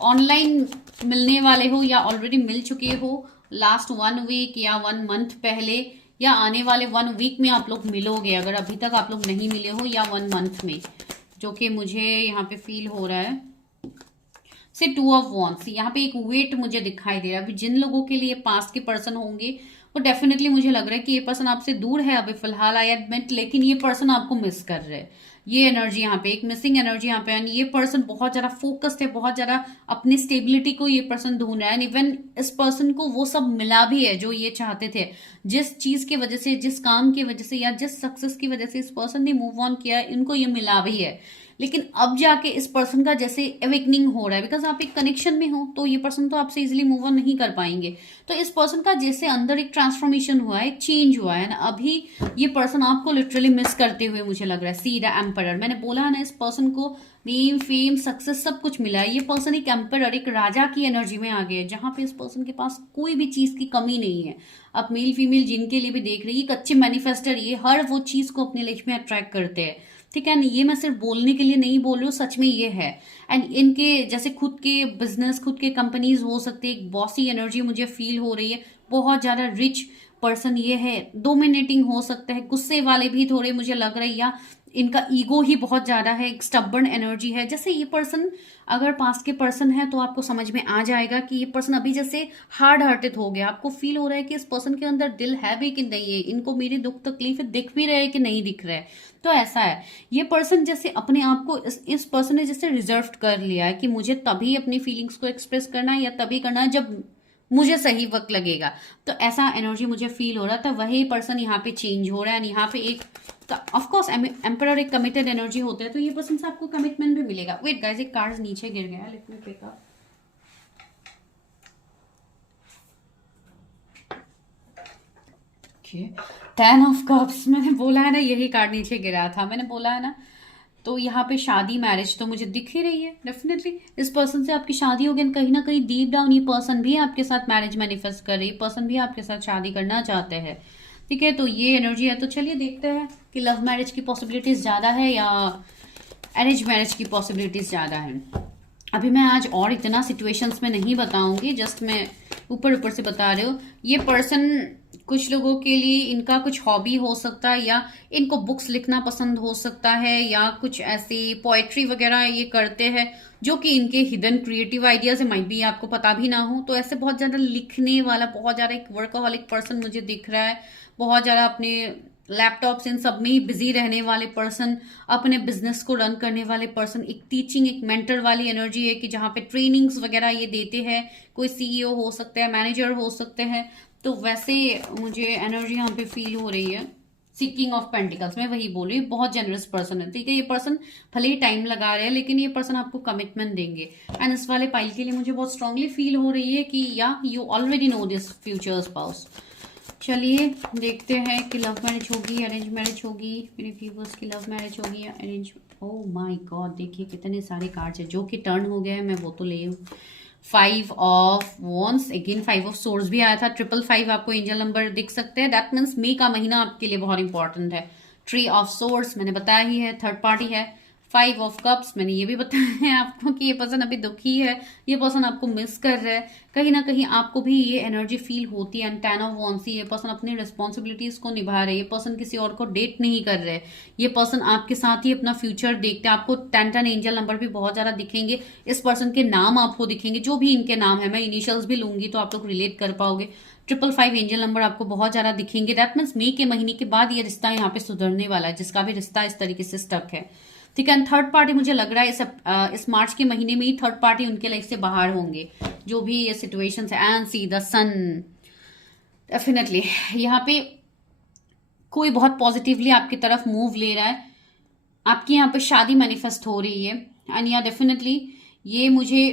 ऑनलाइन मिलने वाले हो या ऑलरेडी मिल चुके हो लास्ट 1 वीक या 1 मंथ पहले, या आने वाले 1 वीक में आप लोग मिलोगे, अगर अभी तक आप लोग नहीं मिले हो, या 1 मंथ में, जो कि मुझे यहाँ पे फील हो रहा है। से 2 ऑफ वॉन्ड्स, यहाँ पे एक वेट मुझे दिखाई दे रहा है। अभी जिन लोगों के लिए पास्ट के पर्सन होंगे, वो डेफिनेटली मुझे लग रहा है कि ये पर्सन आपसे दूर है अभी फिलहाल, आई एडमिट, लेकिन ये पर्सन आपको मिस कर रहे हैं। ये एनर्जी यहाँ पे, एक मिसिंग एनर्जी यहाँ पे। एंड ये पर्सन बहुत ज्यादा फोकस्ड है, बहुत ज्यादा अपनी स्टेबिलिटी को ये पर्सन ढूंढ रहा है। एंड इवन इस पर्सन को वो सब मिला भी है जो ये चाहते थे, जिस चीज की वजह से, जिस काम की वजह से, या जिस सक्सेस की वजह से इस पर्सन ने मूव ऑन किया, इनको ये मिला भी है। लेकिन अब जाके इस पर्सन का जैसे अवेकनिंग हो रहा है, बिकॉज आप एक कनेक्शन में हो, तो ये पर्सन तो आपसे इजिली मूव ऑन नहीं कर पाएंगे। तो इस पर्सन का जैसे अंदर एक ट्रांसफॉर्मेशन हुआ है, एक चेंज हुआ है ना, अभी ये पर्सन आपको लिटरली मिस करते हुए मुझे लग रहा है। सी द एम्परर, मैंने बोला है ना, इस पर्सन को नेम, फेम, सक्सेस सब कुछ मिला है। ये पर्सन एक एम्परर, एक राजा की एनर्जी में आ गया है, जहां पे इस पर्सन के पास कोई भी चीज की कमी नहीं है। आप मेल फीमेल जिनके लिए भी देख रही है, एक अच्छे मैनिफेस्टर, ये हर वो चीज को अपने लाइफ में अट्रैक्ट करते हैं, ठीक है। ये मैं सिर्फ बोलने के लिए नहीं बोल रही हूँ, सच में ये है। एंड इनके जैसे खुद के बिजनेस, खुद के कंपनीज हो सकते, एक बॉसी एनर्जी मुझे फील हो रही है। बहुत ज्यादा रिच पर्सन ये है, डोमिनेटिंग हो सकते हैं, गुस्से वाले भी थोड़े मुझे लग रहे हैं, या इनका ईगो ही बहुत ज्यादा है, एक स्टबर्न एनर्जी है। जैसे ये पर्सन अगर पास्ट के पर्सन है, तो आपको समझ में आ जाएगा कि ये पर्सन अभी जैसे हार्ड हार्टेड हो गया। आपको फील हो रहा है कि इस पर्सन के अंदर दिल है भी कि नहीं है, इनको मेरी दुख तकलीफ दिख भी रहे कि नहीं दिख रहे। तो ऐसा है, ये पर्सन जैसे अपने आप को इस पर्सन ने जैसे रिजर्व कर लिया है कि मुझे तभी अपनी फीलिंग्स को एक्सप्रेस करना है, या तभी करना है जब मुझे सही वक्त लगेगा। तो ऐसा एनर्जी मुझे फील हो रहा था। वही पर्सन यहाँ पे चेंज हो रहा है। यहाँ पे एक ऑफकोर्स एम्परर एक कमिटेड एनर्जी होता है, तो ये पर्सन से आपको कमिटमेंट भी मिलेगा। वेट गाइस, एक कार्ड नीचे गिर गया, let me pick up. Okay, 10 of cups, मैंने बोला है ना, यही कार्ड नीचे गिरा था, मैंने बोला है ना। तो यहाँ पे शादी, मैरिज तो मुझे दिख ही रही है। डेफिनेटली इस पर्सन से आपकी शादी होगी, कहीं ना कहीं डीप डाउन ये पर्सन भी आपके साथ मैरिज मैनिफेस्ट कर रही है, पर्सन भी आपके साथ शादी करना चाहते हैं, ठीक है। तो ये एनर्जी है। तो चलिए देखते हैं कि लव मैरिज की पॉसिबिलिटीज ज्यादा है या अरेंज मैरिज की पॉसिबिलिटीज ज्यादा है। अभी मैं आज और इतना सिचुएशंस में नहीं बताऊंगी, जस्ट मैं ऊपर ऊपर से बता रही हूँ। ये पर्सन कुछ लोगों के लिए इनका कुछ हॉबी हो सकता है, या इनको बुक्स लिखना पसंद हो सकता है, या कुछ ऐसी पोएट्री वगैरह ये करते हैं जो कि इनके हिडन क्रिएटिव आइडियाज है, माइट भी आपको पता भी ना हो। तो ऐसे बहुत ज्यादा लिखने वाला, बहुत ज्यादा एक वर्कaholic पर्सन मुझे दिख रहा है, बहुत ज्यादा अपने लैपटॉप्स इन सब में ही बिजी रहने वाले पर्सन, अपने बिजनेस को रन करने वाले पर्सन, एक टीचिंग, एक मेंटर वाली एनर्जी है कि जहाँ पे ट्रेनिंग्स वगैरह ये देते हैं। कोई सीईओ हो सकता है, मैनेजर हो सकते हैं। तो वैसे मुझे एनर्जी यहाँ पे फील हो रही है। सीकिंग ऑफ पेंटिकल्स, मैं वही बोल रही हूँ, बहुत जेनरस पर्सन है, ठीक है। ये पर्सन भले ही टाइम लगा रहे हैं, लेकिन ये पर्सन आपको कमिटमेंट देंगे। एंड इस वाले पाइल के लिए मुझे बहुत स्ट्रांगली फील हो रही है कि या you already know this future spouse. चलिए देखते हैं कि लव मैरिज होगी, अरेंज मैरिज होगी, मेरे व्यूवर्स की लव मैरिज होगी या अरेंज। ओह माय गॉड, देखिए कितने सारे कार्ड्स है। जो कि टर्न हो गया है मैं वो तो ले हूँ। 5 of wands, again 5 of swords भी आया था। 555 आपको एंजल नंबर दिख सकते हैं। दैट मीन्स मई का महीना आपके लिए बहुत इंपॉर्टेंट है। 3 ऑफ सोर्ड्स मैंने बताया ही है, थर्ड पार्टी है। 5 ऑफ कप्स मैंने ये भी बताया है आपको कि ये पर्सन अभी दुखी है, ये पर्सन आपको मिस कर रहा है। कहीं ना कहीं आपको भी ये एनर्जी फील होती है। 10 ऑफ वॉन्ड्स, ये पर्सन अपनी रिस्पॉन्सिबिलिटीज को निभा रहे हैं। ये पर्सन किसी और को डेट नहीं कर रहे। ये पर्सन आपके साथ ही अपना फ्यूचर देखते हैं। आपको 10 एंजल नंबर भी बहुत ज्यादा दिखेंगे। इस पर्सन के नाम आपको दिखेंगे, जो भी इनके नाम है, मैं इनिशियल्स भी लूंगी तो आप लोग रिलेट कर पाओगे। 555 एंजल नंबर आपको बहुत ज्यादा दिखेंगे। दैट मीन्स मई के महीने के बाद ये रिश्ता यहाँ पे सुधरने वाला है, जिसका भी रिश्ता इस तरीके से स्टक है। ठीक है। थर्ड पार्टी मुझे लग रहा है इस मार्च के महीने में ही थर्ड पार्टी उनके लाइफ से बाहर होंगे, जो भी ये सिचुएशन है। And see the sun, definitely यहाँ पे कोई बहुत पॉजिटिवली आपकी तरफ मूव ले रहा है। आपकी यहाँ पे शादी मैनिफेस्ट हो रही है। एंड या डेफिनेटली ये मुझे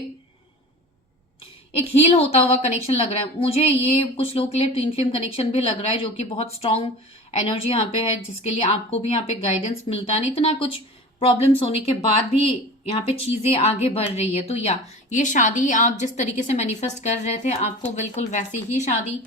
एक हील होता हुआ कनेक्शन लग रहा है। मुझे ये कुछ लोगों के लिए ट्विन फ्लेम कनेक्शन भी लग रहा है, जो कि बहुत स्ट्रांग एनर्जी यहाँ पे है, जिसके लिए आपको भी यहाँ पे गाइडेंस मिलता है। इतना कुछ प्रॉब्लम्स होने के बाद भी यहाँ पे चीजें आगे बढ़ रही है। तो या ये शादी आप जिस तरीके से मैनिफेस्ट कर रहे थे, आपको बिल्कुल वैसी ही शादी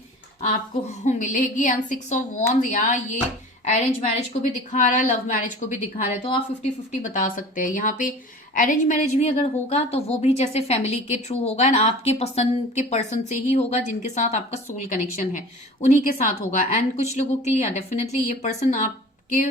आपको मिलेगी। एंड 6 ऑफ वॉन्ड्स, या ये अरेंज मैरिज को भी दिखा रहा है, लव मैरिज को भी दिखा रहा है। तो आप 50-50 बता सकते हैं। यहाँ पे अरेंज मैरिज भी अगर होगा तो वो भी जैसे फैमिली के थ्रू होगा एंड आपके पसंद के पर्सन से ही होगा, जिनके साथ आपका सोल कनेक्शन है उन्हीं के साथ होगा। एंड कुछ लोगों के लिए डेफिनेटली ये पर्सन आपके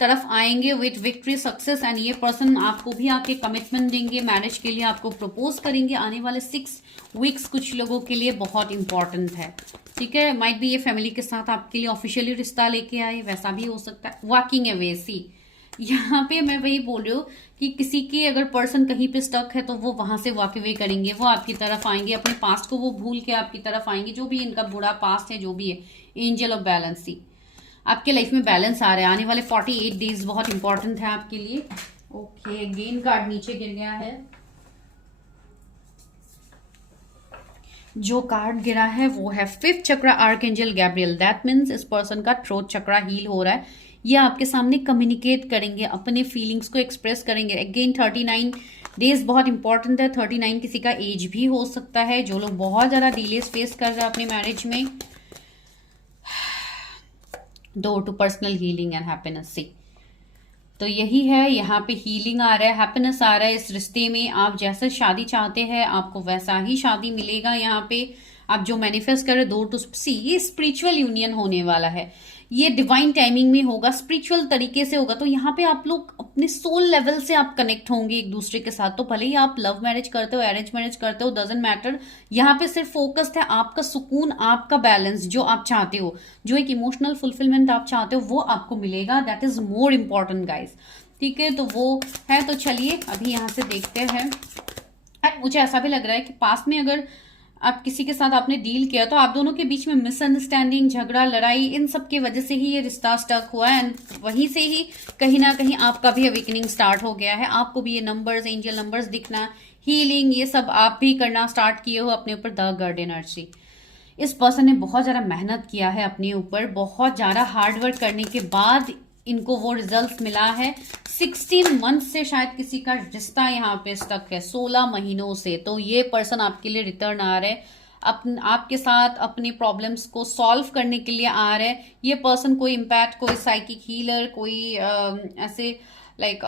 तरफ आएंगे विथ विक्ट्री, सक्सेस। एंड ये पर्सन आपको भी आके कमिटमेंट देंगे, मैरिज के लिए आपको प्रपोज करेंगे। आने वाले 6 वीक्स कुछ लोगों के लिए बहुत इंपॉर्टेंट है। ठीक है। माइट भी ये फैमिली के साथ आपके लिए ऑफिशियली रिश्ता लेके आए, वैसा भी हो सकता है। वॉकिंग अवे, सी यहाँ पे मैं वही बोल रही हूँ कि किसी की अगर पर्सन कहीं पे स्टक है तो वो वहां से वॉक अवे करेंगे, वो आपकी तरफ आएंगे, अपने पास्ट को वो भूल के आपकी तरफ आएंगे। जो भी इनका बुरा पास्ट है, जो भी है, एंजल ऑफ बैलेंस, सी आपके लाइफ में बैलेंस आ रहा है। आने वाले 48 डेज बहुत इंपॉर्टेंट है आपके लिए। ओके, गेन कार्ड नीचे गिर गया है। जो कार्ड गिरा है वो है 5th chakra, archangel Gabriel. That means इस पर्सन का थ्रोट चक्रा हील हो रहा है। ये आपके सामने कम्युनिकेट करेंगे, अपने फीलिंग्स को एक्सप्रेस करेंगे। अगेन 39 डेज बहुत इंपॉर्टेंट है। 39 किसी का एज भी हो सकता है। जो लोग बहुत ज्यादा डिलेस फेस कर रहे हैं अपनी मैरिज में, door to personal healing and happiness, see तो यही है। यहाँ पे हीलिंग आ रहा है, हैप्पीनेस आ रहा है इस रिश्ते में। आप जैसे शादी चाहते हैं आपको वैसा ही शादी मिलेगा। यहाँ पे आप जो मैनिफेस्ट कर रहे, डोर टू सी, ये स्पिरिचुअल यूनियन होने वाला है। ये डिवाइन टाइमिंग में होगा, स्पिरिचुअल तरीके से होगा। तो यहाँ पे आप लोग अपने सोल लेवल से आप कनेक्ट होंगे एक दूसरे के साथ। तो भले ही आप लव मैरिज करते हो, अरेंज मैरिज करते हो, डजंट मैटर। यहाँ पे सिर्फ फोकस्ड है आपका सुकून, आपका बैलेंस, जो आप चाहते हो, जो एक इमोशनल फुलफिलमेंट आप चाहते हो, वो आपको मिलेगा। That is more important guys. ठीक है, तो वो है। तो चलिए अभी यहाँ से देखते हैं। मुझे ऐसा भी लग रहा है कि पास में अगर आप किसी के साथ आपने डील किया तो आप दोनों के बीच में मिसअंडरस्टैंडिंग, झगड़ा, लड़ाई, इन सब की वजह से ही ये रिश्ता स्टक हुआ है। एंड वहीं से ही कहीं ना कहीं आपका भी अवेकनिंग स्टार्ट हो गया है। आपको भी ये नंबर्स, एंजल नंबर्स दिखना, हीलिंग, ये सब आप भी करना स्टार्ट किए हो अपने ऊपर। द गर्ड एनर्जी, इस पर्सन ने बहुत ज्यादा मेहनत किया है अपने ऊपर, बहुत ज्यादा हार्ड वर्क करने के बाद इनको वो रिजल्ट मिला है। 16 मंथ से शायद किसी का रिश्ता यहाँ पे स्टक है, 16 महीनों से। तो ये पर्सन आपके लिए रिटर्न आ रहा है, आपके साथ अपनी प्रॉब्लम्स को सॉल्व करने के लिए आ रहा है। ये पर्सन कोई इम्पैक्ट, कोई साइकिक हीलर, कोई ऐसे लाइक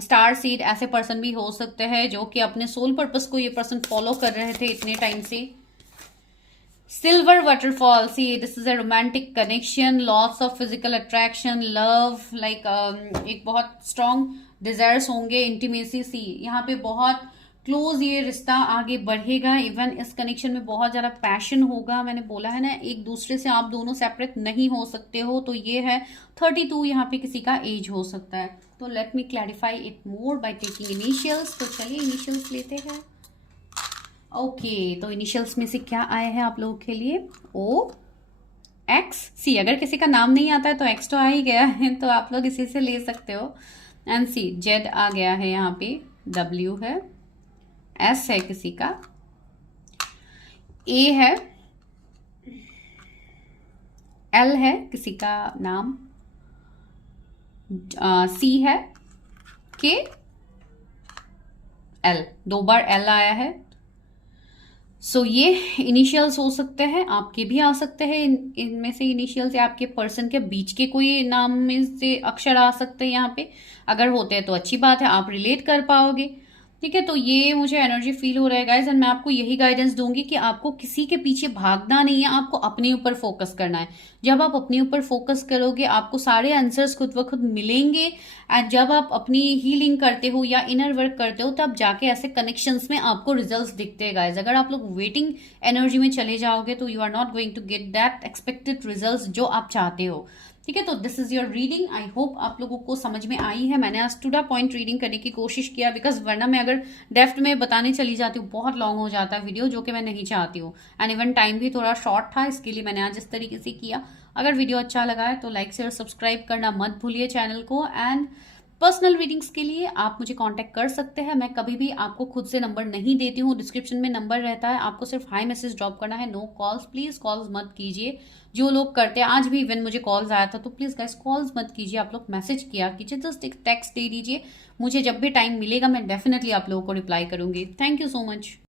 स्टार सीड, ऐसे पर्सन भी हो सकते हैं जो कि अपने सोल पर्पस को ये पर्सन फॉलो कर रहे थे इतने टाइम से। Silver waterfall, C this is a romantic connection, lots of physical attraction, love, like एक बहुत स्ट्रॉन्ग डिजायर्स होंगे, इंटीमेसी, सी यहाँ पे बहुत क्लोज ये रिश्ता आगे बढ़ेगा। इवन इस कनेक्शन में बहुत ज्यादा पैशन होगा। मैंने बोला है ना, एक दूसरे से आप दोनों सेपरेट नहीं हो सकते हो। तो ये है 32 यहाँ पे किसी का एज हो सकता है। तो let me clarify it more by taking initials. तो चलिए इनिशियल्स लेते हैं। ओके, तो इनिशियल्स में से क्या आए हैं आप लोगों के लिए? ओ, एक्स, सी अगर किसी का नाम नहीं आता है तो एक्स तो आ ही गया है, तो आप लोग इसी से ले सकते हो। एंड सी जेड आ गया है, यहाँ पे डब्ल्यू है, एस है किसी का, ए है, एल है किसी का नाम, सी है, के, एल, 2 बार एल आया है। सो ये इनिशियल्स हो सकते हैं, आपके भी आ सकते हैं इनमें से इनिशियल्स, या आपके पर्सन के बीच के कोई नाम में से अक्षर आ सकते हैं यहाँ पे। अगर होते हैं तो अच्छी बात है, आप रिलेट कर पाओगे। ठीक है, तो ये मुझे एनर्जी फील हो रहा है गाइज, एंड मैं आपको यही गाइडेंस दूंगी कि आपको किसी के पीछे भागना नहीं है, आपको अपने ऊपर फोकस करना है। जब आप अपने ऊपर फोकस करोगे आपको सारे आंसर्स खुद ब खुद मिलेंगे। एंड जब आप अपनी हीलिंग करते हो या इनर वर्क करते हो तब जाके ऐसे कनेक्शंस में आपको रिजल्ट्स दिखते हैं गाइज। अगर आप लोग वेटिंग एनर्जी में चले जाओगे तो you are not going to get that expected results जो आप चाहते हो। ठीक है, तो this is your reading. I hope आप लोगों को समझ में आई है। मैंने आज टू द पॉइंट रीडिंग करने की कोशिश किया, बिकॉज वरना मैं अगर डेफ्थ में बताने चली जाती हूँ बहुत लॉन्ग हो जाता है वीडियो, जो कि मैं नहीं चाहती हूँ। एंड इवन टाइम भी थोड़ा शॉर्ट था, इसके लिए मैंने आज इस तरीके से किया। अगर वीडियो अच्छा लगा है तो लाइक शेयर सब्सक्राइब करना मत भूलिए चैनल को। एंड पर्सनल रीडिंग्स के लिए आप मुझे कांटेक्ट कर सकते हैं। मैं कभी भी आपको खुद से नंबर नहीं देती हूँ, डिस्क्रिप्शन में नंबर रहता है, आपको सिर्फ हाई मैसेज ड्रॉप करना है। नो कॉल्स, प्लीज कॉल्स मत कीजिए। जो लोग करते हैं, आज भी इवन मुझे कॉल्स आया था, तो प्लीज गाइस कॉल्स मत कीजिए, आप लोग मैसेज किया कीजिए, जस्ट एक टेक्स्ट दे दीजिए। मुझे जब भी टाइम मिलेगा मैं डेफिनेटली आप लोगों को रिप्लाई करूंगी। Thank you so much.